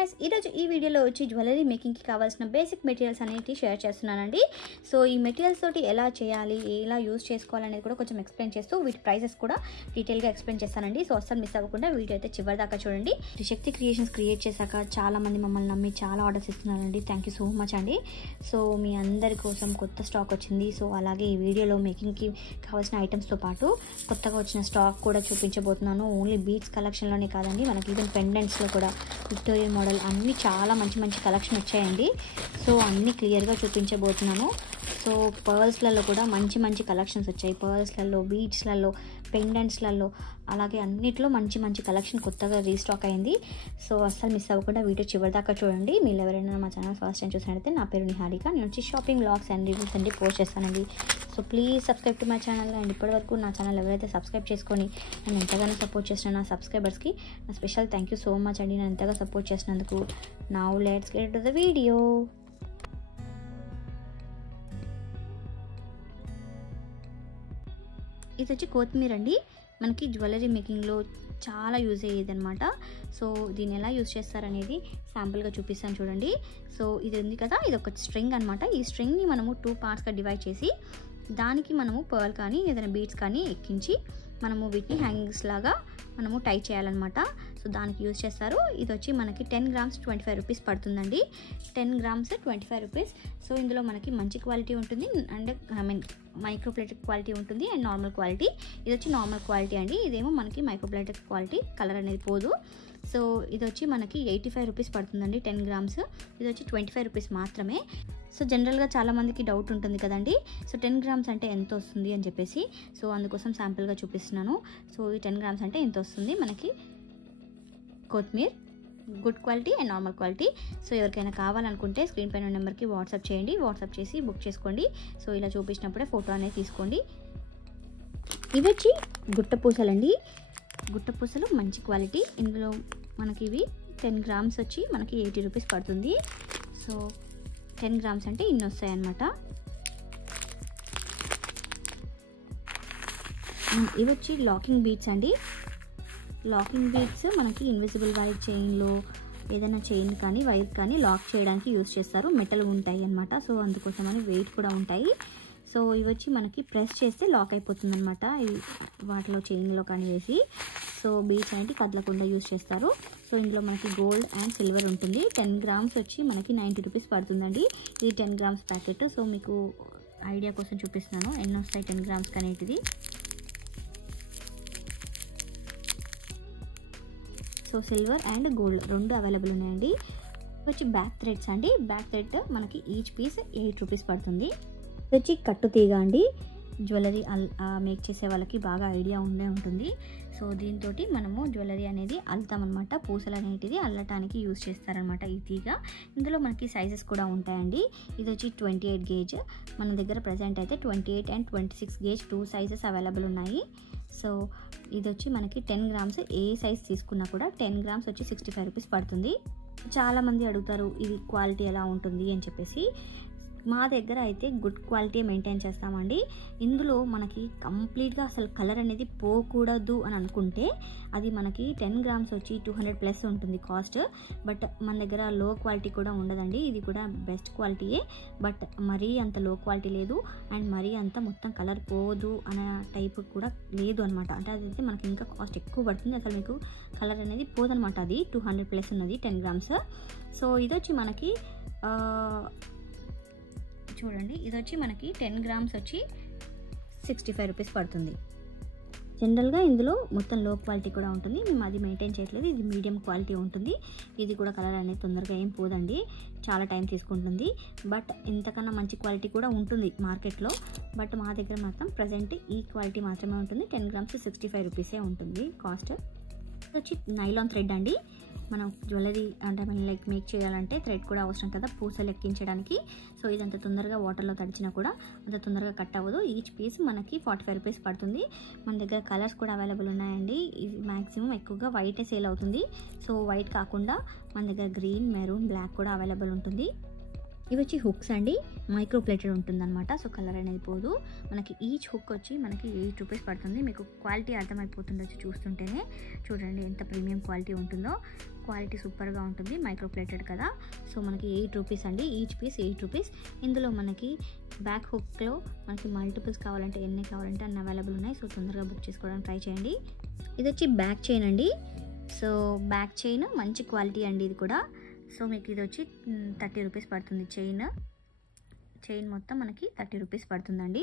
Guys, ఈరోజు ఈ వీడియోలో వచ్చి జ్యువెలరీ మేకింగ్కి కావాల్సిన బేసిక్ మెటీరియల్స్ అనేవి షేర్ చేస్తున్నానండి. సో ఈ మెటీరియల్స్ తోటి ఎలా చేయాలి, ఎలా యూజ్ చేసుకోవాలనేది కూడా కొంచెం ఎక్స్ప్లెయిన్ చేస్తూ వీటి ప్రైసెస్ కూడా డీటెయిల్గా ఎక్స్ప్లెయిన్ చేస్తానండి. సో అస్సలు మిస్ అవ్వకుండా వీడియో అయితే చివరి దాకా చూడండి. శక్తి క్రియేషన్స్ క్రియేట్ చేశాక చాలా మంది మమ్మల్ని నమ్మి చాలా ఆర్డర్స్ ఇస్తున్నారండి. థ్యాంక్ యూ సో మచ్ అండి. సో మీ అందరి కోసం కొత్త స్టాక్ వచ్చింది. సో అలాగే ఈ వీడియోలో మేకింగ్కి కావాల్సిన ఐటమ్స్తో పాటు కొత్తగా వచ్చిన స్టాక్ కూడా చూపించబోతున్నాను. ఓన్లీ బీడ్స్ కలెక్షన్లోనే కాదండి, మనకి ఈవెన్ పెండెంట్స్లో కూడా విక్టోరియన్ మోడల్ అన్నీ చాలా మంచి కలెక్షన్ వచ్చాయండి. సో అన్నీ క్లియర్గా చూపించబోతున్నాను. సో పర్ల్స్లలో కూడా మంచి కలెక్షన్స్ వచ్చాయి. పర్ల్స్లలో, బీడ్స్లలో, పెండెంట్స్లలో, అలాగే అన్నిట్లో మంచి కలెక్షన్ కొత్తగా రీస్టాక్ అయింది. సో అస్సలు మిస్ అవ్వకుండా వీడియో చివరి దాకా చూడండి. మీరు ఎవరైనా మా ఛానల్ ఫస్ట్ టైం చూసినట్లయితే నా పేరు నిహారిక. నేను వచ్చి షాపింగ్ వ్లాగ్స్ అండ్ రివ్యూస్ అన్ని పోస్ట్ చేస్తానండి. So please subscribe to my channel. And ఇప్పటివరకు నా ఛానల్ ఎవరైతే సబ్స్క్రైబ్ చేసుకొని నన్ను ఎంతగానో సపోర్ట్ చేసిన నా సబ్స్క్రైబర్స్కి నా special thank you so much అండి, నన్ను ఎంతగా సపోర్ట్ చేసినందుకు. Now let's get to the video. ఇది వచ్చి కొత్తిమీర అండి. మనకి జ్యువెలరీ మేకింగ్లో చాలా యూజ్ అయ్యేది అనమాట. సో దీన్ని ఎలా యూజ్ చేస్తారనేది శాంపుల్గా చూపిస్తాను చూడండి. సో ఇది ఉంది కదా, ఇది ఒక స్ట్రింగ్ అనమాట. ఈ స్ట్రింగ్ని మనము 2 పార్ట్స్గా డివైడ్ చేసి దానికి మనము పర్ల్ కానీ ఏదైనా బీడ్స్ కానీ ఎక్కించి మనము వీటిని హ్యాంగింగ్స్ లాగా మనము టై చేయాలన్నమాట. సో దానికి యూజ్ చేస్తారు. ఇది వచ్చి మనకి 10 grams 25 రూపీస్ పడుతుందండి. 10 grams 25 రూపీస్. సో ఇందులో మనకి మంచి క్వాలిటీ ఉంటుంది అండ్ మైక్రోప్లేటెడ్ క్వాలిటీ ఉంటుంది అండ్ నార్మల్ క్వాలిటీ. ఇది వచ్చి నార్మల్ క్వాలిటీ అండి. ఇదేమో మనకి మైక్రోప్లేటెడ్ క్వాలిటీ, కలర్ అనేది పోదు. సో ఇది వచ్చి మనకి 85 రూపీస్ పడుతుందండి 10 grams. ఇది వచ్చి 25 రూపీస్ మాత్రమే. సో జనరల్గా చాలామందికి డౌట్ ఉంటుంది కదండి, సో 10 grams అంటే ఎంత వస్తుంది అని చెప్పేసి. సో అందుకోసం శాంపుల్గా చూపిస్తున్నాను. సో ఈ 10 grams అంటే ఎంత వస్తుంది మనకి కొత్తిమీర, good quality and normal quality. So ఎవరికైనా కావాలనుకుంటే స్క్రీన్ పైన నెంబర్కి వాట్సాప్ చేయండి. వాట్సాప్ చేసి బుక్ చేసుకోండి. సో ఇలా చూపించినప్పుడే ఫోటో అనేది తీసుకోండి. ఇవి వచ్చి గుట్ట పూసలండి. గుట్ట పూసలు మంచి క్వాలిటీ. ఇందులో మనకి ఇవి 10 grams వచ్చి మనకి 80 రూపీస్ పడుతుంది. సో 10 grams అంటే ఇన్ని వస్తాయి అన్నమాట. ఇవి వచ్చి లాకింగ్ బీడ్స్ అండి. లాకింగ్ బీడ్స్ మనకి ఇన్విజిబుల్ వైర్ చైన్లో ఏదైనా చైన్ కానీ వైర్ కానీ లాక్ చేయడానికి యూజ్ చేస్తారు. మెటల్ ఉంటాయి అన్నమాట. సో అందుకోసమని వెయిట్ కూడా ఉంటాయి. సో ఇవి వచ్చి మనకి ప్రెస్ చేస్తే లాక్ అయిపోతుంది అనమాట. వాటిలో చైన్లో కానీ వేసి. సో బీడ్స్ అనేది కదలకుండా యూజ్ చేస్తారు. సో ఇందులో మనకి గోల్డ్ అండ్ సిల్వర్ ఉంటుంది. 10 grams వచ్చి మనకి 90 రూపీస్ పడుతుందండి. ఇది 10 grams ప్యాకెట్. సో మీకు ఐడియా కోసం చూపిస్తున్నాను ఎన్ని వస్తాయి 10 grams అనేటిది. సో సిల్వర్ అండ్ గోల్డ్ రెండు అవైలబుల్ ఉన్నాయండి. వచ్చి బ్యాక్ థ్రెడ్స్ అండి. బ్యాక్ థ్రెడ్ మనకి ఈచ్ పీస్ 8 రూపీస్ పడుతుంది. ఇది వచ్చి కట్టు తీగ అండి. జ్యువెలరీ మేక్ చేసే వాళ్ళకి బాగా ఐడియా ఉంటుంది. సో దీంతో మనము జ్యువెలరీ అనేది అల్లుతామన్నమాట. పూసలు అనేటిది అల్లటానికి యూజ్ చేస్తారనమాట ఈ తీగ. ఇందులో మనకి సైజెస్ కూడా ఉంటాయండి. ఇది వచ్చి 28 gauge. మన దగ్గర ప్రజెంట్ అయితే 28 and 26 gauge 2 సైజెస్ అవైలబుల్ ఉన్నాయి. సో ఇది వచ్చి మనకి 10 grams ఏ సైజ్ తీసుకున్నా కూడా 10 grams వచ్చి 65 రూపీస్ పడుతుంది. చాలామంది అడుగుతారు ఇది క్వాలిటీ ఎలా ఉంటుంది అని చెప్పేసి. మా దగ్గర అయితే గుడ్ క్వాలిటీ మెయింటైన్ చేస్తామండి. ఇందులో మనకి కంప్లీట్గా అసలు కలర్ అనేది పోకూడదు అని అనుకుంటే అది మనకి 10 grams వచ్చి 200+ ఉంటుంది కాస్ట్. బట్ మన దగ్గర లో క్వాలిటీ కూడా ఉండదండి. ఇది కూడా బెస్ట్ క్వాలిటీయే, బట్ మరీ అంత లో క్వాలిటీ లేదు అండ్ మరీ అంత మొత్తం కలర్ పోదు అనే టైప్ కూడా లేదు అనమాట. అంటే అదైతే మనకి ఇంకా కాస్ట్ ఎక్కువ పడుతుంది. అసలు మీకు కలర్ అనేది పోదనమాట. అది 200+ ఉన్నది 10 grams. సో ఇది వచ్చి మనకి చూడండి, ఇది వచ్చి మనకి 10 grams వచ్చి 65 రూపీస్ పడుతుంది. జనరల్గా ఇందులో మొత్తం లో క్వాలిటీ కూడా ఉంటుంది. మేము అది మెయింటైన్ చేయట్లేదు. ఇది మీడియం క్వాలిటీ ఉంటుంది. ఇది కూడా కలర్ అనేది తొందరగా ఏం పోదండి, చాలా టైం తీసుకుంటుంది. బట్ ఇంతకన్నా మంచి క్వాలిటీ కూడా ఉంటుంది మార్కెట్లో. బట్ మా దగ్గర మాత్రం ప్రజెంట్ ఈ క్వాలిటీ మాత్రమే ఉంటుంది. 10 grams 65 రూపీసే ఉంటుంది కాస్ట్. ఇది వచ్చి నైలాన్ థ్రెడ్ అండి. మనం జ్యువెలరీ అంటే లైక్ మేక్ చేయాలంటే థ్రెడ్ కూడా అవసరం కదా పూసలు ఎక్కించడానికి. సో ఇదంత తొందరగా వాటర్లో తడిచినా కూడా అంత తొందరగా కట్ అవ్వదు. ఈచ్ పీస్ మనకి 45 రూపీస్ పడుతుంది. మన దగ్గర కలర్స్ కూడా అవైలబుల్ ఉన్నాయండి. ఇది మ్యాక్సిమం ఎక్కువగా వైటే సేల్ అవుతుంది. సో వైట్ కాకుండా మన దగ్గర గ్రీన్, మెరూన్, బ్లాక్ కూడా అవైలబుల్ ఉంటుంది. ఇవి వచ్చి హుక్స్ అండి, మైక్రో ప్లేటెడ్ ఉంటుందన్నమాట. సో కలర్ అనేది పోదు. మనకి ఈచ్ హుక్ వచ్చి మనకి 8 రూపీస్ పడుతుంది. మీకు క్వాలిటీ అర్థమైపోతుండొచ్చు చూస్తుంటేనే. చూడండి ఎంత ప్రీమియం క్వాలిటీ ఉంటుందో. క్వాలిటీ సూపర్గా ఉంటుంది, మైక్రో ప్లేటెడ్ కదా. సో మనకి 8 రూపీస్ అండి, ఈచ్ పీస్ 8 రూపీస్. ఇందులో మనకి బ్యాక్ హుక్లో మనకి మల్టిపుల్స్ కావాలంటే ఎన్ని కావాలంటే అన్ని అవైలబుల్ ఉన్నాయి. సో తొందరగా బుక్ చేసుకోవడానికి ట్రై చేయండి. ఇది వచ్చి బ్యాక్ చైన్ అండి. సో బ్యాక్ చైన్ మంచి క్వాలిటీ అండి ఇది కూడా. సో మీకు ఇది వచ్చి 30 రూపీస్ పడుతుంది. చైన్ మొత్తం మనకి 30 రూపీస్ పడుతుందండి.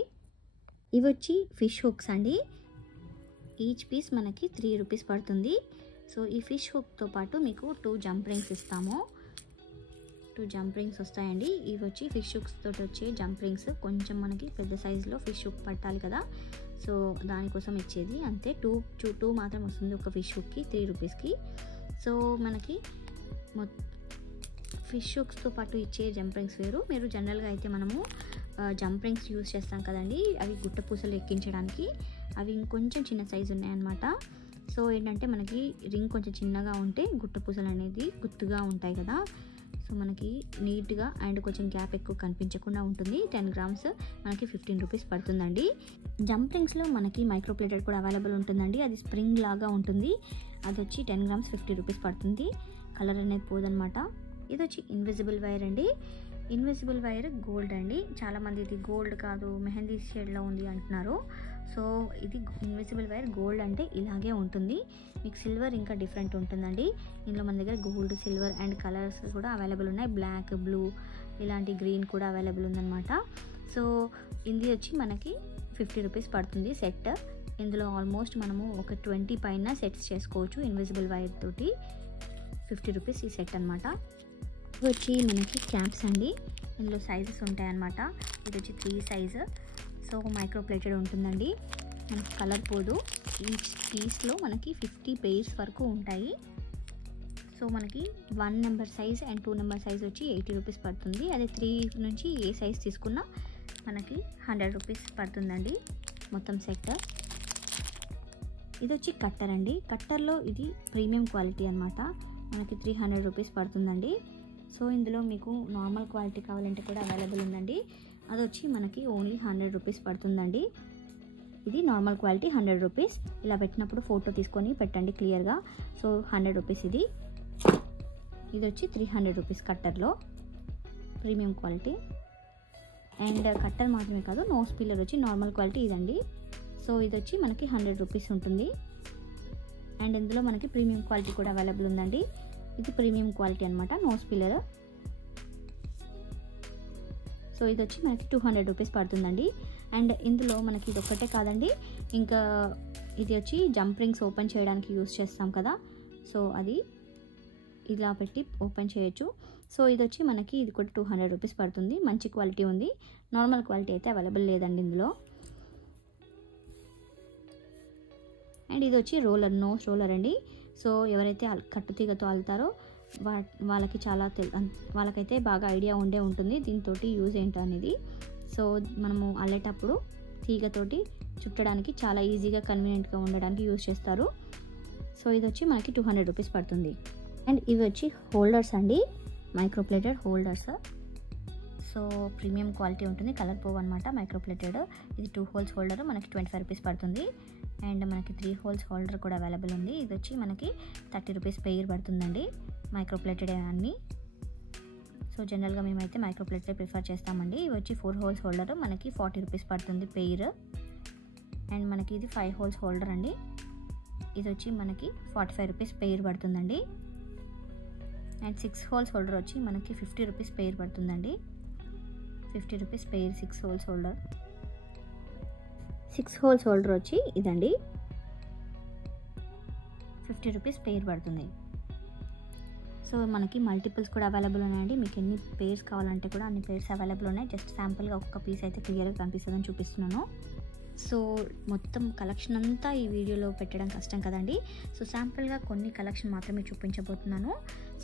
ఇవి వచ్చి ఫిష్ హుక్స్ అండి. ఈచ్ పీస్ మనకి 3 రూపీస్ పడుతుంది. సో ఈ ఫిష్ హుక్తో పాటు మీకు 2 జంప్ రింగ్స్ ఇస్తాము. 2 జంప్ రింగ్స్ వస్తాయండి. ఇవి వచ్చి ఫిష్ హుక్స్ తోటి వచ్చే జంప్ రింగ్స్. కొంచెం మనకి పెద్ద సైజులో ఫిష్ హుక్ పట్టాలి కదా, సో దానికోసం ఇచ్చేది అంతే. 2 మాత్రం వస్తుంది ఒక ఫిష్ హుక్కి 3 రూపీస్కి. సో మనకి ఫిష్ హుక్స్తో పాటు ఇచ్చే జంప్ రింగ్స్ వేరు. మీరు జనరల్గా అయితే మనము జంప్ రింగ్స్ యూజ్ చేస్తాం కదండి, అవి గుట్ట పూసలు ఎక్కించడానికి. అవి ఇంకొంచెం చిన్న సైజు ఉన్నాయన్నమాట. సో ఏంటంటే మనకి రింగ్ కొంచెం చిన్నగా ఉంటే గుట్ట పూసలు అనేది గుత్తుగా ఉంటాయి కదా. సో మనకి నీట్గా అండ్ కొంచెం గ్యాప్ ఎక్కువ కనిపించకుండా ఉంటుంది. 10 గ్రామ్స్ మనకి 15 రూపీస్ పడుతుందండి. జంప్ రింగ్స్లో మనకి మైక్రో ప్లేటెడ్ కూడా అవైలబుల్ ఉంటుందండి. అది స్ప్రింగ్ లాగా ఉంటుంది. అది వచ్చి 10 గ్రామ్స్ 50 రూపీస్ పడుతుంది. కలర్ అనేది పోదనమాట. ఇది వచ్చి ఇన్విజిబుల్ వైర్ అండి. ఇన్విజిబుల్ వైర్ గోల్డ్ అండి. చాలామంది ఇది గోల్డ్ కాదు మెహందీ షేడ్లో ఉంది అంటున్నారు. సో ఇది ఇన్విజిబుల్ వైర్ గోల్డ్ అంటే ఇలాగే ఉంటుంది. మీకు సిల్వర్ ఇంకా డిఫరెంట్ ఉంటుందండి. ఇందులో మన దగ్గర గోల్డ్, సిల్వర్ అండ్ కలర్స్ కూడా అవైలబుల్ ఉన్నాయి. బ్లాక్, బ్లూ ఇలాంటి గ్రీన్ కూడా అవైలబుల్ ఉందన్నమాట. సో ఇది వచ్చి మనకి 50 రూపీస్ పడుతుంది సెట్. ఇందులో ఆల్మోస్ట్ మనము ఒక 20 పైన సెట్స్ చేసుకోవచ్చు ఇన్విజిబుల్ వైర్ తోటి. 50 రూపీస్ ఈ సెట్ అనమాట. ఇది వచ్చి మనకి క్యాప్స్ అండి. ఇందులో సైజెస్ ఉంటాయన్నమాట. ఇది వచ్చి 3 సైజు. సో మైక్రో ప్లేటెడ్ ఉంటుందండి. మనకి కలర్ పోదు. ఈచ్ పీస్లో మనకి 50 పెయిర్స్ వరకు ఉంటాయి. సో మనకి 1 number size and 2 number size వచ్చి 80 రూపీస్ పడుతుంది. అదే 3 నుంచి ఏ సైజ్ తీసుకున్నా మనకి 100 రూపీస్ పడుతుందండి మొత్తం సెట్. ఇది వచ్చి కట్టర్ అండి. కట్టర్లో ఇది ప్రీమియం క్వాలిటీ అనమాట. మనకి 300 రూపీస్ పడుతుందండి. సో ఇందులో మీకు నార్మల్ క్వాలిటీ కావాలంటే కూడా అవైలబుల్ ఉందండి. అది వచ్చి మనకి ఓన్లీ 100 రూపీస్ పడుతుందండి. ఇది నార్మల్ క్వాలిటీ 100 రూపీస్. ఇలా పెట్టినప్పుడు ఫోటో తీసుకొని పెట్టండి క్లియర్గా. సో 100 రూపీస్ ఇది. ఇది వచ్చి 300 రూపీస్ కట్టర్లో ప్రీమియం క్వాలిటీ. అండ్ కట్టర్ మాత్రమే కాదు, నోస్ పిల్లర్ వచ్చి నార్మల్ క్వాలిటీ ఇదండి. సో ఇది వచ్చి మనకి 100 రూపీస్ ఉంటుంది. అండ్ ఇందులో మనకి ప్రీమియం క్వాలిటీ కూడా అవైలబుల్ ఉందండి. ఇది ప్రీమియం క్వాలిటీ అనమాట నోస్ పిల్లర్. సో ఇది వచ్చి మనకి 200 రూపీస్ పడుతుందండి. అండ్ ఇందులో మనకి ఇది ఒక్కటే కాదండి, ఇంకా ఇది వచ్చి జంప్ రింగ్స్ ఓపెన్ చేయడానికి యూస్ చేస్తాం కదా. సో అది ఇలా పెట్టి ఓపెన్ చేయొచ్చు. సో ఇది వచ్చి మనకి ఇది కూడా 200 రూపీస్ పడుతుంది. మంచి క్వాలిటీ ఉంది. నార్మల్ క్వాలిటీ అయితే అవైలబుల్ లేదండి ఇందులో. అండ్ ఇది వచ్చి రోలర్, నోస్ రోలర్ అండి. సో ఎవరైతే కట్టుతీగతో అల్లుతారో వాళ్ళకైతే బాగా ఐడియా ఉంటుంది దీంతో యూజ్ ఏంటో అనేది. సో మనము అల్లేటప్పుడు తీగతోటి చుట్టడానికి చాలా ఈజీగా కన్వీనియంట్గా ఉండడానికి యూజ్ చేస్తారు. సో ఇది వచ్చి మనకి 200 రూపీస్ పడుతుంది. అండ్ ఇవి వచ్చి హోల్డర్స్ అండి, micro plated holders. So premium quality ఉంటుంది, కలర్ పోవ్ అనమాట. మైక్రో ప్లేటెడ్ ఇది 2 హోల్స్ హోల్డర్ మనకి 25 రూపీస్ పడుతుంది. అండ్ మనకి 3 హోల్స్ హోల్డర్ కూడా అవైలబుల్ ఉంది. ఇది వచ్చి మనకి 30 రూపీస్ పెయిర్ పడుతుందండి. మైక్రో ప్లేటెడ్ అన్నీ. సో జనరల్గా మేమైతే మైక్రో ప్లేటెడ్ ప్రిఫర్ చేస్తామండి. ఇవి వచ్చి 4 హోల్స్ హోల్డర్ మనకి 40 రూపీస్ పడుతుంది పెయిర్. అండ్ మనకి ఇది 5 హోల్స్ హోల్డర్ అండి. ఇది వచ్చి మనకి 45 రూపీస్ పెయిర్ పడుతుందండి. అండ్ 6 హోల్స్ హోల్డర్ వచ్చి మనకి 50 రూపీస్ పెయిర్ పడుతుందండి. 50 rupees pair 6 holes holder. 6 holes holder వచ్చి ఇదండి 50 రూపీస్ పెయిర్ పడుతుంది. సో మనకి మల్టిపుల్స్ కూడా అవైలబుల్ ఉన్నాయండి. మీకు ఎన్ని పేర్స్ కావాలంటే కూడా అన్ని పేర్స్ అవైలబుల్ ఉన్నాయి. జస్ట్ శాంపుల్గా ఒక్క పీస్ అయితే క్లియర్గా కనిపిస్తుందని చూపిస్తున్నాను. సో మొత్తం కలెక్షన్ అంతా ఈ వీడియోలో పెట్టడం కష్టం కదండి. సో శాంపుల్గా కొన్ని కలెక్షన్ మాత్రమే చూపించబోతున్నాను.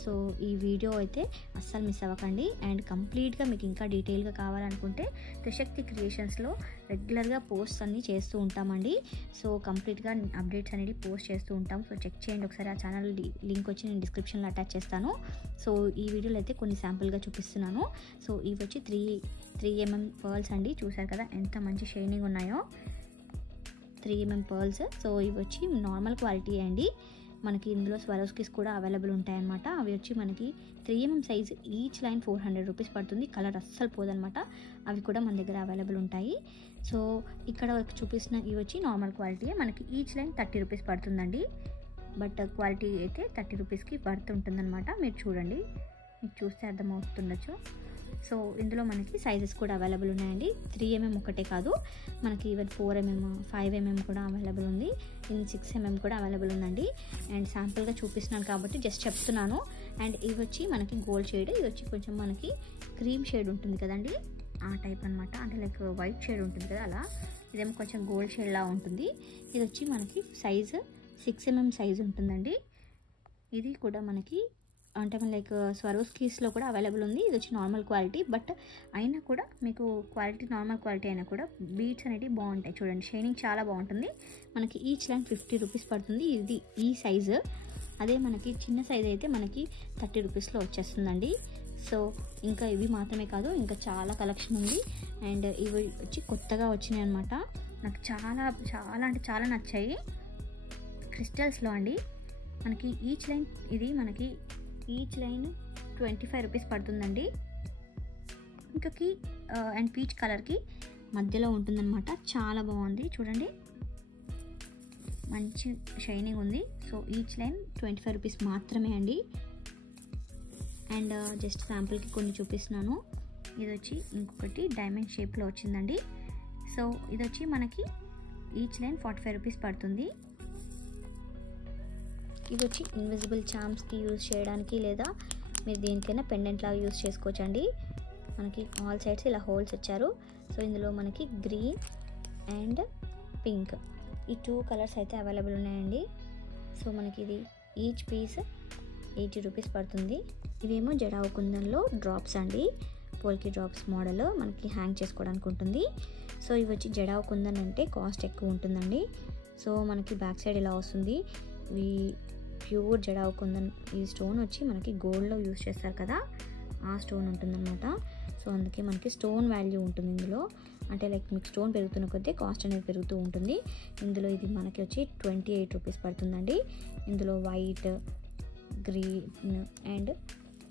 సో ఈ వీడియో అయితే అస్సలు మిస్ అవ్వకండి. అండ్ కంప్లీట్గా మీకు ఇంకా డీటెయిల్గా కావాలనుకుంటే త్రిశక్తి క్రియేషన్స్లో రెగ్యులర్గా పోస్ట్ అన్నీ చేస్తూ ఉంటామండి. సో కంప్లీట్గా అప్డేట్స్ అనేది పోస్ట్ చేస్తూ ఉంటాం. సో చెక్ చేయండి ఒకసారి. ఆ ఛానల్ లింక్ వచ్చి నేను డిస్క్రిప్షన్లో అటాచ్ చేస్తాను. సో ఈ వీడియోలో అయితే కొన్ని శాంపుల్గా చూపిస్తున్నాను. సో ఇవి వచ్చి 3mm పర్ల్స్ అండి. చూసారు కదా ఎంత మంచి షైనింగ్ ఉన్నాయో, 3mm పర్ల్స్. సో ఇవి వచ్చి నార్మల్ క్వాలిటీ అండి. మనకి ఇందులో స్వరోస్కిస్ కూడా అవైలబుల్ ఉంటాయన్నమాట. అవి వచ్చి మనకి 3mm size, each line 400 rupees పడుతుంది. కలర్ అస్సలు పోదనమాట. అవి కూడా మన దగ్గర అవైలబుల్ ఉంటాయి. సో ఇక్కడ చూపిస్తున్న ఇవి వచ్చి నార్మల్ క్వాలిటీ. మనకి ఈచ్ లైన్ 30 రూపీస్ పడుతుందండి. బట్ క్వాలిటీ అయితే 30 రూపీస్కి వర్త్ ఉంటుందన్నమాట. మీరు చూడండి, మీకు చూస్తే అర్థమవుతుండొచ్చు. సో ఇందులో మనకి సైజెస్ కూడా అవైలబుల్ ఉన్నాయండి. 3mm ఒకటే కాదు, మనకి ఈవెన్ 4mm 5mm కూడా అవైలబుల్ ఉంది. 6mm కూడా అవైలబుల్ ఉందండి. అండ్ శాంపుల్గా చూపిస్తున్నాను కాబట్టి జస్ట్ చెప్తున్నాను. అండ్ ఇవి వచ్చి మనకి గోల్డ్ షేడ్, ఇది వచ్చి కొంచెం మనకి క్రీమ్ షేడ్ ఉంటుంది కదండి, ఆ టైప్ అనమాట. అంటే లైక్ వైట్ షేడ్ ఉంటుంది కదా, అలా. ఇదేమో కొంచెం గోల్డ్ షేడ్ లా ఉంటుంది. ఇది వచ్చి మనకి సైజు 6mm సైజు ఉంటుందండి. ఇది కూడా మనకి అంటే లైక్ స్వరోస్కీస్లో కూడా అవైలబుల్ ఉంది. ఇది వచ్చి నార్మల్ క్వాలిటీ, బట్ అయినా కూడా మీకు క్వాలిటీ నార్మల్ క్వాలిటీ అయినా కూడా బీడ్స్ అనేవి బాగుంటాయి. చూడండి, షైనింగ్ చాలా బాగుంటుంది. మనకి ఈచ్ లైన్ 50 రూపీస్ పడుతుంది. ఇది ఈ సైజు. అదే మనకి చిన్న సైజ్ అయితే మనకి 30 రూపీస్లో వచ్చేస్తుందండి. సో ఇంకా ఇవి మాత్రమే కాదు, ఇంకా చాలా కలెక్షన్ ఉంది. అండ్ ఇవి వచ్చి కొత్తగా వచ్చినాయి అనమాట. నాకు చాలా చాలా అంటే చాలా నచ్చాయి. క్రిస్టల్స్లో అండి. మనకి ఈచ్ లైన్, ఇది మనకి ఈచ్ లైన్ 25 రూపీస్ పడుతుందండి. ఇంకొకటి అండ్ పీచ్ కలర్కి మధ్యలో ఉంటుందన్నమాట. చాలా బాగుంది చూడండి, మంచి షైనింగ్ ఉంది. సో ఈచ్ లైన్ 25 రూపీస్ మాత్రమే అండి. అండ్ జస్ట్ శాంపుల్కి కొన్ని చూపిస్తున్నాను. ఇది వచ్చి ఇంకొకటి డైమండ్ షేప్లో వచ్చిందండి. సో ఇది వచ్చి మనకి ఈచ్ లైన్ 45 రూపీస్ పడుతుంది. ఇది వచ్చి ఇన్విజిబుల్ చామ్స్కి యూజ్ చేయడానికి, లేదా మీరు దేనికైనా పెండెంట్ లాగా యూజ్ చేసుకోవచ్చండి. మనకి ఆల్ సైడ్స్ ఇలా హోల్స్ వచ్చారు. సో ఇందులో మనకి గ్రీన్ అండ్ పింక్, ఈ 2 కలర్స్ అయితే అవైలబుల్ ఉన్నాయండి. సో మనకి ఇది ఈచ్ పీస్ 80 రూపీస్ పడుతుంది. ఇవేమో జడావు కుందన్లో డ్రాప్స్ అండి, పోల్కి డ్రాప్స్ మోడల్, మనకి హ్యాంగ్ చేసుకోవడానికి ఉంటుంది. సో ఇవి వచ్చి జడావు కుందన్ అంటే కాస్ట్ ఎక్కువ ఉంటుందండి. సో మనకి బ్యాక్ సైడ్ ఇలా వస్తుంది. ఇవి ప్యూర్ జడావు కుందన్. ఈ స్టోన్ వచ్చి మనకి గోల్డ్లో యూజ్ చేస్తారు కదా, ఆ స్టోన్ ఉంటుందన్నమాట. సో అందుకే మనకి స్టోన్ వాల్యూ ఉంటుంది ఇందులో. అంటే లైక్ మీకు స్టోన్ పెరుగుతున్న కొద్దీ కాస్ట్ అనేది పెరుగుతూ ఉంటుంది. ఇందులో ఇది మనకి వచ్చి 28 రూపీస్ పడుతుందండి. ఇందులో వైట్, గ్రీన్ అండ్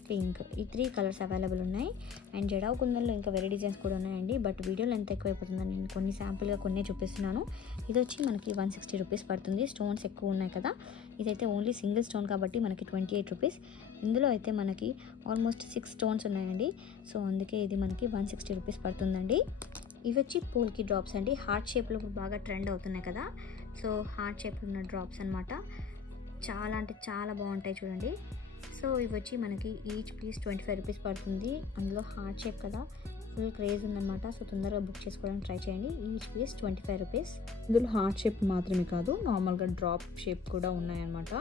పింక్, ఈ 3 కలర్స్ అవైలబుల్ ఉన్నాయి. అండ్ జడావు కుందన్లో ఇంకా వేరే డిజైన్స్ కూడా ఉన్నాయండి. బట్ వీడియోలో ఎంత ఎక్కువైపోతుందని నేను కొన్ని శాంపుల్గా కొన్ని చూపిస్తున్నాను. ఇది వచ్చి మనకి 160 రూపీస్ పడుతుంది. స్టోన్స్ ఎక్కువ ఉన్నాయి కదా, ఇదైతే ఓన్లీ సింగిల్ స్టోన్ కాబట్టి మనకి 28 రూపీస్. ఇందులో అయితే మనకి ఆల్మోస్ట్ 6 స్టోన్స్ ఉన్నాయండి. సో అందుకే ఇది మనకి 160 రూపీస్ పడుతుందండి. ఇవి వచ్చి పోల్కి డ్రాప్స్ అండి. హార్ట్ షేప్లో బాగా ట్రెండ్ అవుతున్నాయి కదా, సో హార్ట్ షేప్లో ఉన్న డ్రాప్స్ అనమాట. చాలా అంటే చాలా బాగుంటాయి చూడండి. సో ఇవి వచ్చి మనకి ఈచ్ పీస్ 25 రూపీస్ పడుతుంది. అందులో హార్ట్ షేప్ కదా, ఫుల్ క్రేజ్ ఉందన్నమాట. సో తొందరగా బుక్ చేసుకోవడానికి ట్రై చేయండి. Each piece 25 rupees. ఇందులో హార్ట్ షేప్ మాత్రమే కాదు, నార్మల్గా డ్రాప్ షేప్ కూడా ఉన్నాయన్నమాట.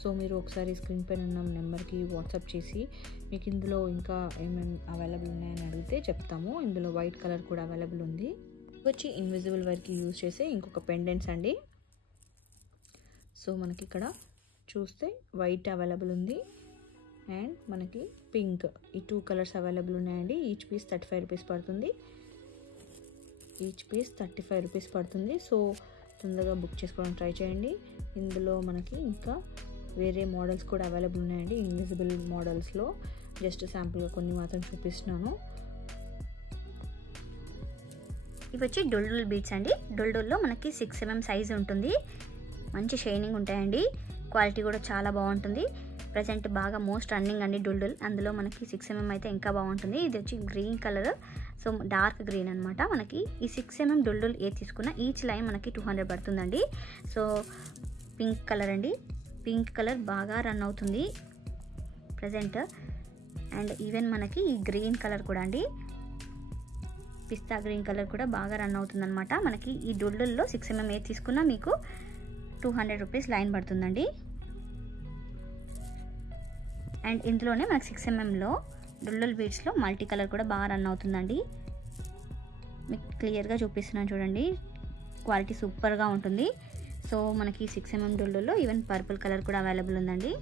సో మీరు ఒకసారి స్క్రీన్ పైన ఉన్న నెంబర్కి వాట్సాప్ చేసి మీకు ఇందులో ఇంకా ఏమేమి అవైలబుల్ ఉన్నాయని అడిగితే చెప్తాము. ఇందులో వైట్ కలర్ కూడా అవైలబుల్ ఉంది. వచ్చి ఇన్విజిబుల్ వర్క్కి యూజ్ చేసే ఇంకొక పెండెంట్స్ అండి. సో మనకి ఇక్కడ చూస్తే వైట్ అవైలబుల్ ఉంది అండ్ మనకి పింక్, ఈ 2 కలర్స్ అవైలబుల్ ఉన్నాయండి. ఈచ్ పీస్ 35 రూపీస్ పడుతుంది. ఈచ్ పీస్ 35 రూపీస్ పడుతుంది. సో తొందరగా బుక్ చేసుకోవడానికి ట్రై చేయండి. ఇందులో మనకి ఇంకా వేరే మోడల్స్ కూడా అవైలబుల్ ఉన్నాయండి. ఇన్విజిబుల్ మోడల్స్లో జస్ట్ శాంపుల్గా కొన్ని మాత్రం చూపిస్తున్నాను. ఇవి వచ్చి డొల్డొల్ బీడ్స్ అండి. డొల్డొల్లో మనకి 6mm సైజు ఉంటుంది. మంచి షైనింగ్ ఉంటాయండి. క్వాలిటీ కూడా చాలా బాగుంటుంది. ప్రజెంట్ బాగా మోస్ట్ రన్నింగ్ అండి డొల్డొల్. అందులో మనకి 6mm అయితే ఇంకా బాగుంటుంది. ఇది వచ్చి green colour, so dark green అనమాట. మనకి ఈ 6mm డొల్డొల్ ఏ తీసుకున్నా ఈచ్ లైన్ మనకి 200 పడుతుందండి. సో పింక్ కలర్ అండి. పింక్ కలర్ బాగా రన్ అవుతుంది ప్రజెంట్. అండ్ ఈవెన్ మనకి ఈ గ్రీన్ కలర్ కూడా అండి, పిస్తా గ్రీన్ కలర్ కూడా బాగా రన్ అవుతుంది అనమాట. మనకి ఈ డొల్డొల్లో 6mm ఏ తీసుకున్నా మీకు 200 రూపీస్ లైన్ పడుతుందండి. అండ్ ఇందులోనే మనకి 6 mm డుల్లుల్ బీడ్స్లో మల్టీ కలర్ కూడా బాగా రన్ అవుతుందండి. మీకు క్లియర్గా చూపిస్తున్నాను చూడండి, క్వాలిటీ సూపర్గా ఉంటుంది. సో మనకి 6 mm డుల్లుల్లో ఈవెన్ పర్పుల్ కలర్ కూడా అవైలబుల్ ఉందండి.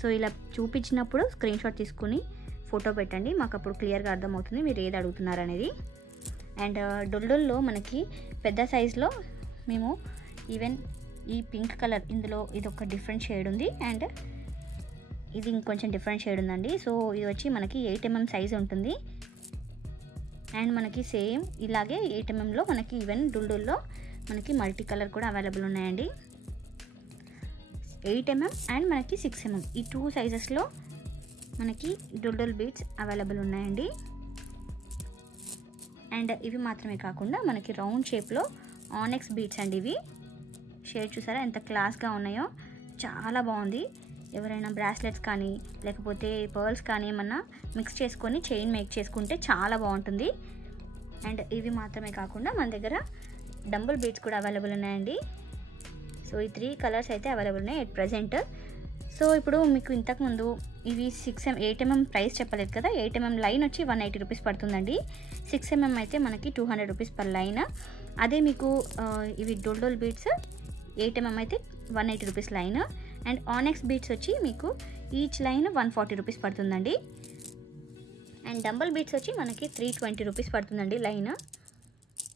సో ఇలా చూపించినప్పుడు స్క్రీన్ షాట్ తీసుకుని ఫోటో పెట్టండి, మాకు అప్పుడు క్లియర్గా అర్థమవుతుంది మీరు ఏది అడుగుతున్నారు అనేది. అండ్ డుల్లుల్లో మనకి పెద్ద సైజులో మేము ఈవెన్ ఈ పింక్ కలర్, ఇందులో ఇది ఒక డిఫరెంట్ షేడ్ ఉంది అండ్ ఇది ఇంకొంచెం డిఫరెంట్ షేడ్ ఉందండి. సో ఇది వచ్చి మనకి 8 mm సైజ్ ఉంటుంది. అండ్ మనకి సేమ్ ఇలాగే 8 mmలో మనకి ఈవెన్ డుల్లుల్లో మనకి మల్టీ కలర్ కూడా అవైలబుల్ ఉన్నాయండి. 8 mm అండ్ మనకి 6 mm ఈ 2 సైజెస్లో మనకి డుల్లుల్ బీడ్స్ అవైలబుల్ ఉన్నాయండి. అండ్ ఇవి మాత్రమే కాకుండా మనకి రౌండ్ షేప్లో ఆనెక్స్ బీడ్స్ అండి. ఇవి షేడ్ చూసారా ఎంత క్లాస్గా ఉన్నాయో, చాలా బాగుంది. ఎవరైనా బ్రాస్లెట్స్ కానీ లేకపోతే పర్ల్స్ కానీ ఏమన్నా మిక్స్ చేసుకొని చైన్ మేక్ చేసుకుంటే చాలా బాగుంటుంది. అండ్ ఇవి మాత్రమే కాకుండా మన దగ్గర డంబుల్ బీడ్స్ కూడా అవైలబుల్ ఉన్నాయండి. సో ఈ 3 కలర్స్ అయితే అవైలబుల్ ఉన్నాయి ఎట్ ప్రజెంట్. సో ఇప్పుడు మీకు ఇంతకుముందు ఇవి 8 mm ప్రైస్ చెప్పలేదు కదా, 8 mm లైన్ వచ్చి 180 రూపీస్ పడుతుందండి. 6 mm అయితే మనకి 200 రూపీస్ పర్ లైన్. అదే మీకు ఇవి డుల్లుల్ బీడ్స్ 8 mm అయితే 180 రూపీస్ లైన్. అండ్ ఆనెక్స్ బీడ్స్ వచ్చి మీకు ఈచ్ లైన్ 140 రూపీస్ పడుతుందండి. అండ్ డంబుల్ బీడ్స్ వచ్చి మనకి 320 రూపీస్ పడుతుందండి లైన్,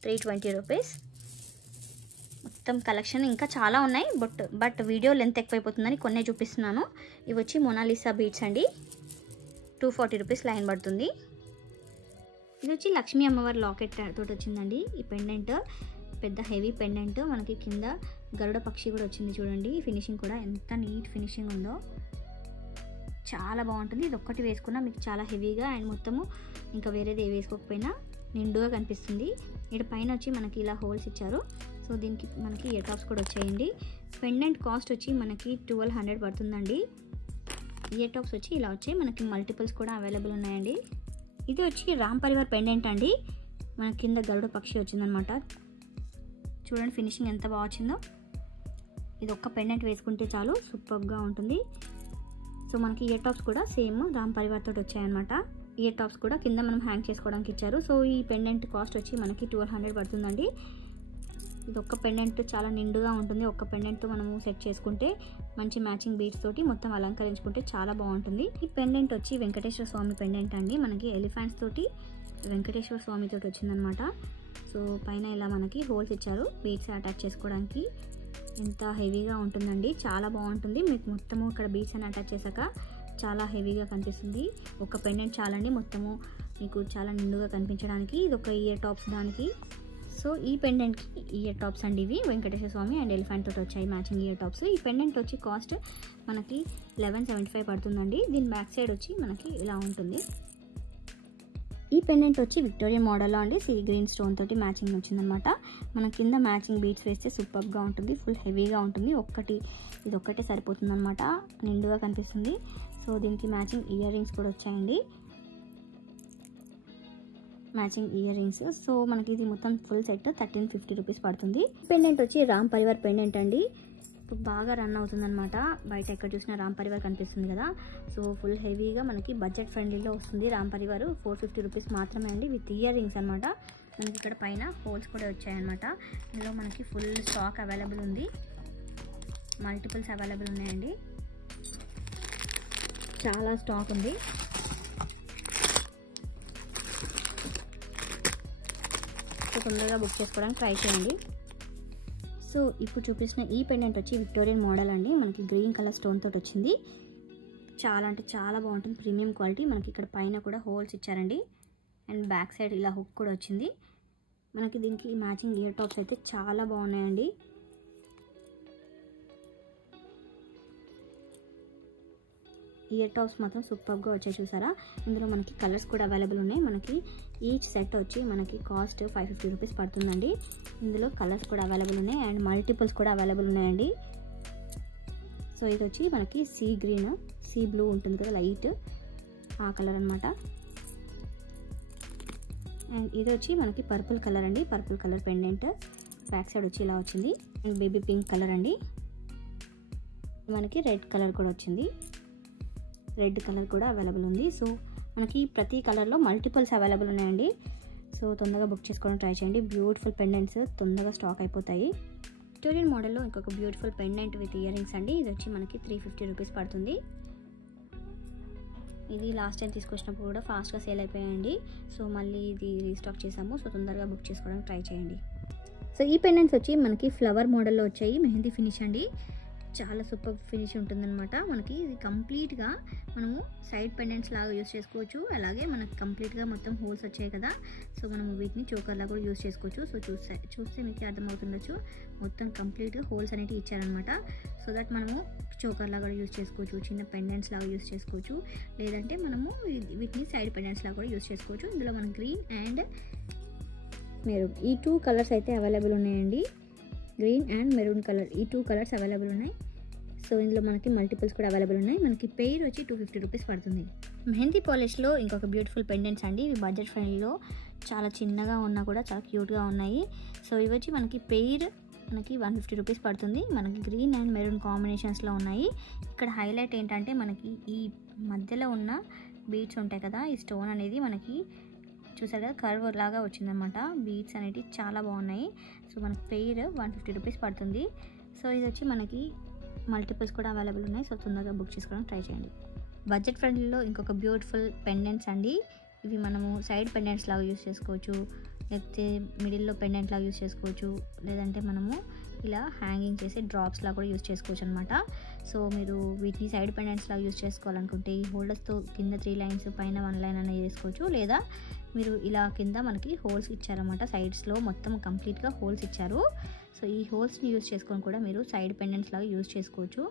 320 రూపీస్. మొత్తం కలెక్షన్ ఇంకా చాలా ఉన్నాయి, బట్ వీడియో లెంత్ ఎక్కువైపోతుందని కొన్నే చూపిస్తున్నాను. ఇవి వచ్చి మొనాలిసా బీడ్స్ అండి, 240 రూపీస్ లైన్ పడుతుంది. ఇది వచ్చి లక్ష్మీ అమ్మవారి లాకెట్ తోటి వచ్చిందండి. ఈ పెండెంట్ పెద్ద హెవీ పెండెంట్, మనకి కింద గరుడ పక్షి కూడా వచ్చింది చూడండి. ఫినిషింగ్ కూడా ఎంత నీట్ ఫినిషింగ్ ఉందో, చాలా బాగుంటుంది. ఇది ఒక్కటి వేసుకున్నా మీకు చాలా హెవీగా అండ్ మొత్తము ఇంకా వేరేది ఏ వేసుకోకపోయినా నిండుగా కనిపిస్తుంది. ఇక్కడ పైన వచ్చి మనకి ఇలా హోల్స్ ఇచ్చారు. సో దీనికి మనకి ఇయర్ టాప్స్ కూడా వచ్చాయండి. పెండెంట్ కాస్ట్ వచ్చి మనకి 1200 పడుతుందండి. ఇయర్ టాప్స్ వచ్చి ఇలా వచ్చాయి, మనకి మల్టిపుల్స్ కూడా అవైలబుల్ ఉన్నాయండి. ఇది వచ్చి రామ్ పరివార్ పెండెంట్ అండి, మన కింద గరుడ పక్షి వచ్చిందనమాట. చూడండి ఫినిషింగ్ ఎంత బాగా వచ్చిందో. ఇది ఒక్క పెండెంట్ వేసుకుంటే చాలు, సూపర్గా ఉంటుంది. సో మనకి ఇయర్ టాప్స్ కూడా సేమ్ రామ్ పరివార్ తోటి వచ్చాయన్నమాట. ఇయర్ టాప్స్ కూడా కింద మనం హ్యాంగ్ చేసుకోవడానికి ఇచ్చారు. సో ఈ పెండెంట్ కాస్ట్ వచ్చి మనకి 1200 పడుతుందండి. ఇది ఒక్క పెండెంట్ చాలా నిండుగా ఉంటుంది. ఒక్క పెండెంట్ మనము సెట్ చేసుకుంటే మంచి మ్యాచింగ్ బీడ్స్ తోటి మొత్తం అలంకరించుకుంటే చాలా బాగుంటుంది. ఈ పెండెంట్ వచ్చి వెంకటేశ్వర స్వామి పెండెంట్ అండి, మనకి ఎలిఫెంట్స్ తోటి వెంకటేశ్వర స్వామి తోటి వచ్చిందనమాట. సో పైన ఇలా మనకి హోల్స్ ఇచ్చారు బీడ్స్ అటాచ్ చేసుకోవడానికి. ఎంత హెవీగా ఉంటుందండి, చాలా బాగుంటుంది. మీకు మొత్తము ఇక్కడ బీడ్స్ అని అటాచ్ చేశాక చాలా హెవీగా కనిపిస్తుంది. ఒక పెండెంట్ చాలండి మొత్తము మీకు చాలా నిండుగా కనిపించడానికి. ఇది ఒక ఇయర్ టాప్స్ దానికి. సో ఈ పెండెంట్కి ఇయర్ టాప్స్ అండి, ఇవి వెంకటేశ్వర స్వామి అండ్ ఎలిఫెంట్ తోటి వచ్చాయి మ్యాచింగ్ ఇయర్ టాప్స్. ఈ పెండెంట్ వచ్చి కాస్ట్ మనకి 1175 పడుతుందండి. దీని బ్యాక్ సైడ్ వచ్చి మనకి ఇలా ఉంటుంది. ఈ పెండెంట్ వచ్చి విక్టోరియా మోడల్లో అండి, సీ గ్రీన్ స్టోన్ తోటి మ్యాచింగ్ వచ్చిందనమాట. మన కింద మ్యాచింగ్ బీడ్స్ వేస్తే సూపర్గా ఉంటుంది, ఫుల్ హెవీగా ఉంటుంది. ఇది ఒక్కటే సరిపోతుంది అనమాట, నిండుగా కనిపిస్తుంది. సో దీనికి మ్యాచింగ్ ఇయర్ రింగ్స్ కూడా వచ్చాయండి, మ్యాచింగ్ ఇయర్ రింగ్స్. సో మనకి ఇది మొత్తం ఫుల్ సెట్ 1350 రూపీస్ పడుతుంది. పెండెంట్ వచ్చి రామ్ పరివార్ పెండెంట్ అండి, బాగా రన్ అవుతుంది అనమాట. బయట ఎక్కడ చూసినా రామ్ పరివార్ కనిపిస్తుంది కదా. సో ఫుల్ హెవీగా మనకి బడ్జెట్ ఫ్రెండ్లీలో వస్తుంది రామ్ పరివార్. 450 రూపీస్ మాత్రమే అండి, విత్ ఇయర్ రింగ్స్ అనమాట. మనకి ఇక్కడ పైన హోల్స్ కూడా వచ్చాయన్నమాట. ఇందులో మనకి ఫుల్ స్టాక్ అవైలబుల్ ఉంది, మల్టిపుల్స్ అవైలబుల్ ఉన్నాయండి, చాలా స్టాక్ ఉంది. సో తొందరగా బుక్ చేసుకోవడానికి ట్రై చేయండి. సో ఇప్పుడు చూపించిన ఈ పెండెంట్ వచ్చి విక్టోరియన్ మోడల్ అండి, మనకి గ్రీన్ కలర్ స్టోన్ తోటి వచ్చింది. చాలా అంటే చాలా బాగుంటుంది, ప్రీమియం క్వాలిటీ. మనకి ఇక్కడ పైన కూడా హోల్స్ ఇచ్చారండి అండ్ బ్యాక్ సైడ్ ఇలా హుక్ కూడా వచ్చింది. మనకి దీనికి మ్యాచింగ్ ఇయర్ టాప్స్ అయితే చాలా బాగున్నాయండి. ఇయర్ టాప్స్ మాత్రం సూపర్గా వచ్చాయి చూసారా. ఇందులో మనకి కలర్స్ కూడా అవైలబుల్ ఉన్నాయి. మనకి ఈచ్ సెట్ వచ్చి మనకి కాస్ట్ 550 రూపీస్ పడుతుందండి. ఇందులో కలర్స్ కూడా అవైలబుల్ ఉన్నాయి అండ్ మల్టిపుల్స్ కూడా అవైలబుల్ ఉన్నాయండి. సో ఇది వచ్చి మనకి సీ గ్రీన్, సీ బ్లూ ఉంటుంది కదా లైట్, ఆ కలర్ అనమాట. అండ్ ఇది వచ్చి మనకి పర్పుల్ కలర్ అండి, purple colour pendant. Back side వచ్చి ఇలా వచ్చింది. అండ్ బేబీ పింక్ కలర్ అండి, మనకి రెడ్ కలర్ కూడా వచ్చింది. రెడ్ కలర్ కూడా అవైలబుల్ ఉంది. సో మనకి ప్రతి కలర్లో మల్టిపుల్స్ అవైలబుల్ ఉన్నాయండి. సో తొందరగా బుక్ చేసుకోవడం ట్రై చేయండి. బ్యూటిఫుల్ పెండెంట్స్ తొందరగా స్టాక్ అయిపోతాయి. విక్టోరియన్ మోడల్లో ఇంకొక beautiful pendant with ear rings అండి. ఇది వచ్చి మనకి 350 రూపీస్ పడుతుంది. ఇది లాస్ట్ టైం తీసుకొచ్చినప్పుడు కూడా ఫాస్ట్గా సేల్ అయిపోయాయండి. సో మళ్ళీ ఇది రీస్టాక్ చేసాము. సో తొందరగా బుక్ చేసుకోవడానికి ట్రై చేయండి. సో ఈ పెండెంట్స్ వచ్చి మనకి ఫ్లవర్ మోడల్లో వచ్చాయి. మెహందీ ఫినిష్ అండి. చాలా సూపర్ ఫినిష్ ఉంటుందన్నమాట. మనకి ఇది కంప్లీట్గా మనము సైడ్ పెండెంట్స్ లాగా యూస్ చేసుకోవచ్చు. అలాగే మనకి కంప్లీట్గా మొత్తం హోల్స్ వచ్చాయి కదా, సో మనము వీటిని చోకర్లా కూడా యూస్ చేసుకోవచ్చు. సో చూస్తే మీకు అర్థమవుతుండొచ్చు, మొత్తం కంప్లీట్గా హోల్స్ అనేవి ఇచ్చారనమాట. సో దట్ మనము చోకర్ లాగా కూడా యూస్ చేసుకోవచ్చు, చిన్న పెండెంట్స్ లాగా యూస్ చేసుకోవచ్చు, లేదంటే మనము వీటిని సైడ్ పెండెంట్స్ లాగా కూడా యూస్ చేసుకోవచ్చు. ఇందులో మనకి గ్రీన్ అండ్ మెరూన్ ఈ 2 కలర్స్ అయితే అవైలబుల్ ఉన్నాయండి. గ్రీన్ అండ్ మెరూన్ కలర్ ఈ 2 కలర్స్ అవైలబుల్ ఉన్నాయి. సో ఇందులో మనకి మల్టిపుల్స్ కూడా అవైలబుల్ ఉన్నాయి. మనకి పెయిర్ వచ్చి 250 రూపీస్ పడుతుంది. మెహందీ పాలిష్లో ఇంకొక బ్యూటిఫుల్ పెండెంట్స్ అండి. ఇవి బడ్జెట్ ఫ్రెండ్లీలో చాలా చిన్నగా ఉన్నా కూడా చాలా క్యూట్గా ఉన్నాయి. సో ఇవి వచ్చి మనకి పెయిర్ మనకి 150 రూపీస్ పడుతుంది. మనకి గ్రీన్ అండ్ మెరూన్ కాంబినేషన్స్లో ఉన్నాయి. ఇక్కడ హైలైట్ ఏంటంటే మనకి ఈ మధ్యలో ఉన్న బీడ్స్ ఉంటాయి కదా, ఈ స్టోన్ అనేది మనకి చూసారు కదా కర్వ్ లాగా వచ్చిందనమాట. బీడ్స్ అనేవి చాలా బాగున్నాయి. సో మనకి పెయిర్ 150 రూపీస్ పడుతుంది. సో ఇది వచ్చి మనకి మల్టిపుల్స్ కూడా అవైలబుల్ ఉన్నాయి. సో తొందరగా బుక్ చేసుకోవడానికి ట్రై చేయండి. బడ్జెట్ ఫ్రెండ్లీలో ఇంకొక బ్యూటిఫుల్ పెండెంట్స్ అండి. ఇవి మనము సైడ్ పెండెంట్స్ లాగా యూస్ చేసుకోవచ్చు, లేకపోతే మిడిల్లో పెండెంట్ లాగా యూస్ చేసుకోవచ్చు, లేదంటే మనము ఇలా హ్యాంగింగ్ చేసి డ్రాప్స్ లాగా కూడా యూస్ చేసుకోవచ్చు అనమాట. సో మీరు వీటిని సైడ్ పెండెంట్స్ లాగా యూస్ చేసుకోవాలనుకుంటే ఈ హోల్డర్స్తో కింద 3 లైన్స్ పైన 1 లైన్ అనేది చేసుకోవచ్చు. లేదా మీరు ఇలా కింద మనకి హోల్స్ ఇచ్చారన్నమాట, సైడ్స్లో మొత్తం కంప్లీట్గా హోల్స్ ఇచ్చారు. సో ఈ హోల్స్ని యూస్ చేసుకొని కూడా మీరు సైడ్ పెండెంట్స్ లాగా యూస్ చేసుకోవచ్చు.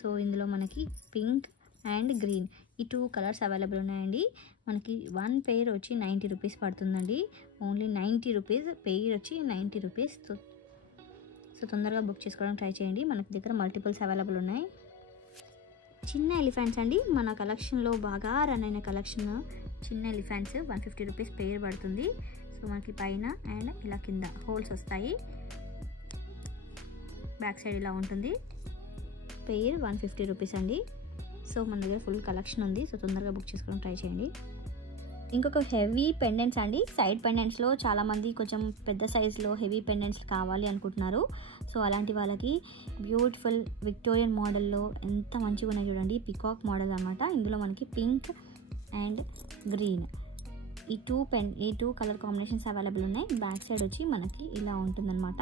సో ఇందులో మనకి పింక్ అండ్ గ్రీన్ ఈ 2 కలర్స్ అవైలబుల్ ఉన్నాయండి. మనకి 1 పెయిర్ వచ్చి 90 రూపీస్ పడుతుందండి. ఓన్లీ 90 రూపీస్, పెయిర్ వచ్చి 90 రూపీస్. సో తొందరగా బుక్ చేసుకోవడానికి ట్రై చేయండి. మనకి దగ్గర మల్టిపుల్స్ అవైలబుల్ ఉన్నాయి. చిన్న ఎలిఫెంట్స్ అండి, మన కలెక్షన్లో బాగా రన్ అయిన కలెక్షన్ చిన్న ఎలిఫెంట్స్ 150 రూపీస్ పెయిర్ పడుతుంది. సో మనకి పైన అండ్ ఇలా కింద హోల్స్ వస్తాయి. బ్యాక్ సైడ్ ఇలా ఉంటుంది. పెయిర్ 150 రూపీస్ అండి. సో మన దగ్గర ఫుల్ కలెక్షన్ ఉంది. సో తొందరగా బుక్ చేసుకోవడానికి ట్రై చేయండి. ఇంకొక హెవీ పెండెంట్స్ అండి. సైడ్ పెండెంట్స్లో చాలామంది కొంచెం పెద్ద సైజులో హెవీ పెండెంట్స్ కావాలి అనుకుంటున్నారు. సో అలాంటి వాళ్ళకి బ్యూటిఫుల్ విక్టోరియన్ మోడల్లో ఎంత మంచిగా ఉన్నాయి చూడండి. పికాక్ మోడల్ అనమాట. ఇందులో మనకి పింక్ అండ్ గ్రీన్ ఈ 2 కలర్ కాంబినేషన్స్ అవైలబుల్ ఉన్నాయి. బ్యాక్ సైడ్ వచ్చి మనకి ఇలా ఉంటుందన్నమాట.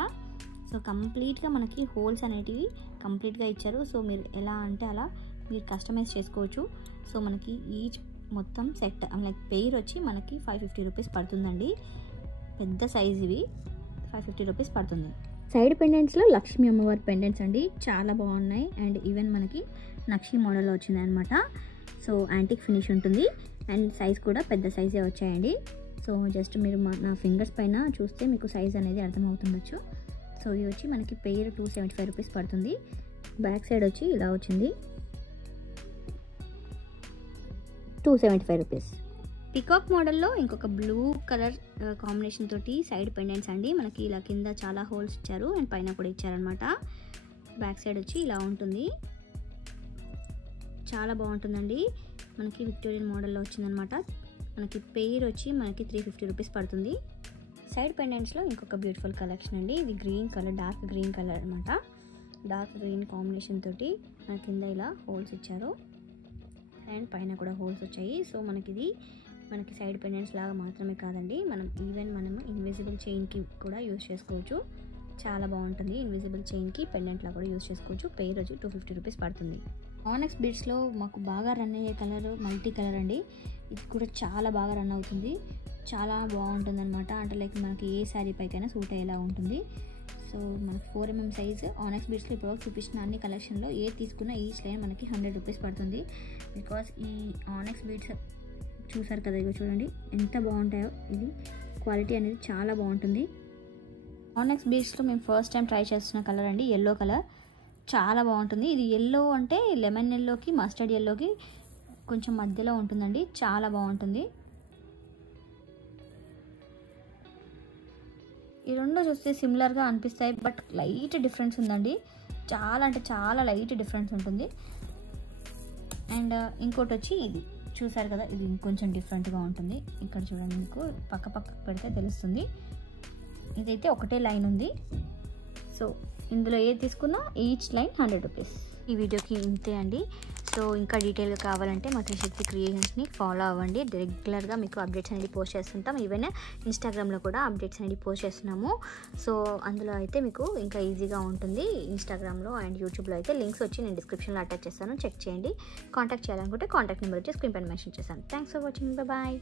సో కంప్లీట్గా మనకి హోల్స్ అనేటివి కంప్లీట్గా ఇచ్చారు. సో మీరు ఎలా అంటే అలా మీరు కస్టమైజ్ చేసుకోవచ్చు. సో మనకి ఈచ్ మొత్తం సెట్ లైక్ పెయిర్ వచ్చి మనకి 550 రూపీస్ పడుతుందండి. పెద్ద సైజ్ ఇవి 550 రూపీస్ పడుతుంది. సైడ్ పెండెంట్స్లో లక్ష్మీ అమ్మవారి పెండెంట్స్ అండి, చాలా బాగున్నాయి. అండ్ ఈవెన్ మనకి నక్షి మోడల్లో వచ్చింది అనమాట. సో యాంటిక్ ఫినిష్ ఉంటుంది అండ్ సైజ్ కూడా పెద్ద సైజే వచ్చాయండి. సో జస్ట్ మీరు నా ఫింగర్స్ పైన చూస్తే మీకు సైజ్ అనేది అర్థమవుతుండొచ్చు. సో ఇది వచ్చి మనకి పెయిర్ 275 రూపీస్ పడుతుంది. బ్యాక్ సైడ్ వచ్చి ఇలా వచ్చింది 275 రూపీస్. పికాక్ మోడల్లో ఇంకొక బ్లూ కలర్ కాంబినేషన్ తోటి సైడ్ పెండెంట్స్ అండి. మనకి ఇలా కింద చాలా హోల్స్ ఇచ్చారు అండ్ పైన కూడా ఇచ్చారనమాట. బ్యాక్ సైడ్ వచ్చి ఇలా ఉంటుంది. చాలా బాగుంటుందండి. మనకి విక్టోరియన్ మోడల్లో వచ్చిందనమాట. మనకి పెయిర్ వచ్చి మనకి 350 రూపీస్ పడుతుంది. సైడ్ పెండెంట్స్లో ఇంకొక బ్యూటిఫుల్ కలెక్షన్ అండి. ఇది green colour, dark green colour అనమాట. డార్క్ గ్రీన్ కాంబినేషన్ తోటి మన కింద ఇలా హోల్స్ ఇచ్చారు అండ్ పైన కూడా హోల్స్ వచ్చాయి. సో మనకి సైడ్ పెండెంట్స్ లాగా మాత్రమే కాదండి, మనం ఇన్విజిబుల్ చైన్కి కూడా యూజ్ చేసుకోవచ్చు. చాలా బాగుంటుంది. ఇన్విజిబుల్ చైన్కి పెండెంట్లా కూడా యూజ్ చేసుకోవచ్చు. పెయిర్ వచ్చి 250 రూపీస్ పడుతుంది. ఆనెక్స్ బీడ్స్లో మాకు బాగా రన్ అయ్యే కలర్ మల్టీ కలర్ అండి. ఇది కూడా చాలా బాగా రన్ అవుతుంది. చాలా బాగుంటుంది అనమాట. అంటే లైక్ మనకి ఏ శారీ పైకైనా సూట్ అయ్యేలా ఉంటుంది. సో మనకి 4mm సైజు ఆనెక్స్ బీడ్స్లో ఇప్పుడు చూపించిన అన్ని కలెక్షన్లో ఏ తీసుకున్నా ఈచ్ లైన్ మనకి 100 రూపీస్ పడుతుంది. బికాస్ ఈ ఆనెక్స్ బీడ్స్ చూసారు కదా, ఇగో చూడండి ఎంత బాగుంటాయో. ఇది క్వాలిటీ అనేది చాలా బాగుంటుంది. ఆనెక్స్ బీడ్స్లో మేము ఫస్ట్ టైం ట్రై చేస్తున్న కలర్ అండి ఎల్లో కలర్. చాలా బాగుంటుంది. ఇది ఎల్లో అంటే లెమన్ ఎల్లోకి మస్టర్డ్ ఎల్లోకి కొంచెం మధ్యలో ఉంటుందండి. చాలా బాగుంటుంది. ఈ రెండు చూస్తే సిమిలర్గా అనిపిస్తాయి, బట్ లైట్ డిఫరెన్స్ ఉందండి. చాలా అంటే చాలా లైట్ డిఫరెన్స్ ఉంటుంది. అండ్ ఇంకోటి వచ్చి ఇది చూసారు కదా, ఇది ఇంకొంచెం డిఫరెంట్గా ఉంటుంది. ఇక్కడ చూడండి, మీకు పక్క పెడితే తెలుస్తుంది. ఇదైతే ఒకటే లైన్ ఉంది. సో ఇందులో ఏది తీసుకున్నా ఈచ్ లైన్ 100 రూపీస్. ఈ వీడియోకి ఇంతే అండి. సో ఇంకా డీటెయిల్గా కావాలంటే మా త్రిశక్తి క్రియేషన్స్ని ఫాలో అవ్వండి. రెగ్యులర్గా మీకు అప్డేట్స్ అనేది పోస్ట్ చేస్తుంటాం. ఈవెన్ ఇన్స్టాగ్రామ్లో కూడా అప్డేట్స్ అనేది పోస్ట్ చేస్తున్నాము. సో అందులో అయితే మీకు ఇంకా ఈజీగా ఉంటుంది. ఇన్స్టాగ్రామ్లో అండ్ యూట్యూబ్లో అయితే లింక్స్ వచ్చి నేను డిస్క్రిప్షన్లో అటాచ్ చేస్తాను, చెక్ చేయండి. కాంటాక్ట్ చేయాలనుకుంటే కాంటాక్ట్ నెంబర్ వచ్చి స్క్రీన్ పైన మెన్షన్ చేస్తాను. Thanks for watching. బాయ్.